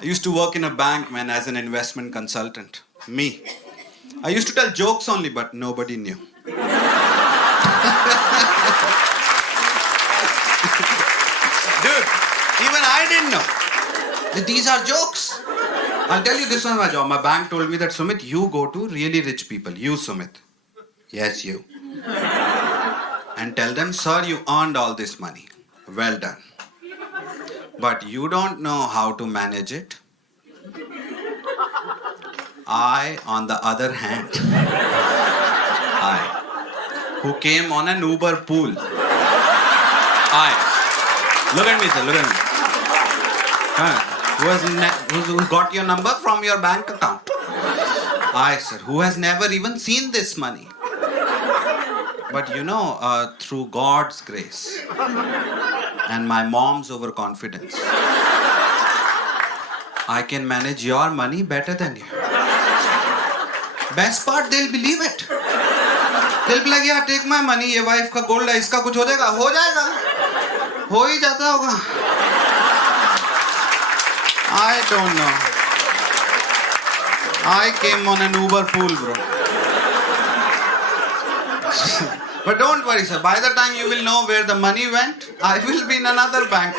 I used to work in a bank, man, as an investment consultant. Me. I used to tell jokes only, but nobody knew. Dude, even I didn't know that these are jokes. I'll tell you, this was my job. My bank told me that, Sumit, you go to really rich people. You, Sumit. Yes, you. And tell them, sir, you earned all this money. Well done. But you don't know how to manage it. I, on the other hand, who came on an Uber pool. Look at me, sir, look at me. Who got your number from your bank account? Sir, who has never even seen this money. But you know, through God's grace and my mom's overconfidence, I can manage your money better than you. Best part, they'll believe it. They'll be like, yeah, take my money, ये wife का gold है, इसका कुछ हो जाएगा? हो जाएगा. हो ही जाता होगा. I don't know. I came on an Uber pool, bro. But don't worry, sir. By the time you will know where the money went, I will be in another bank.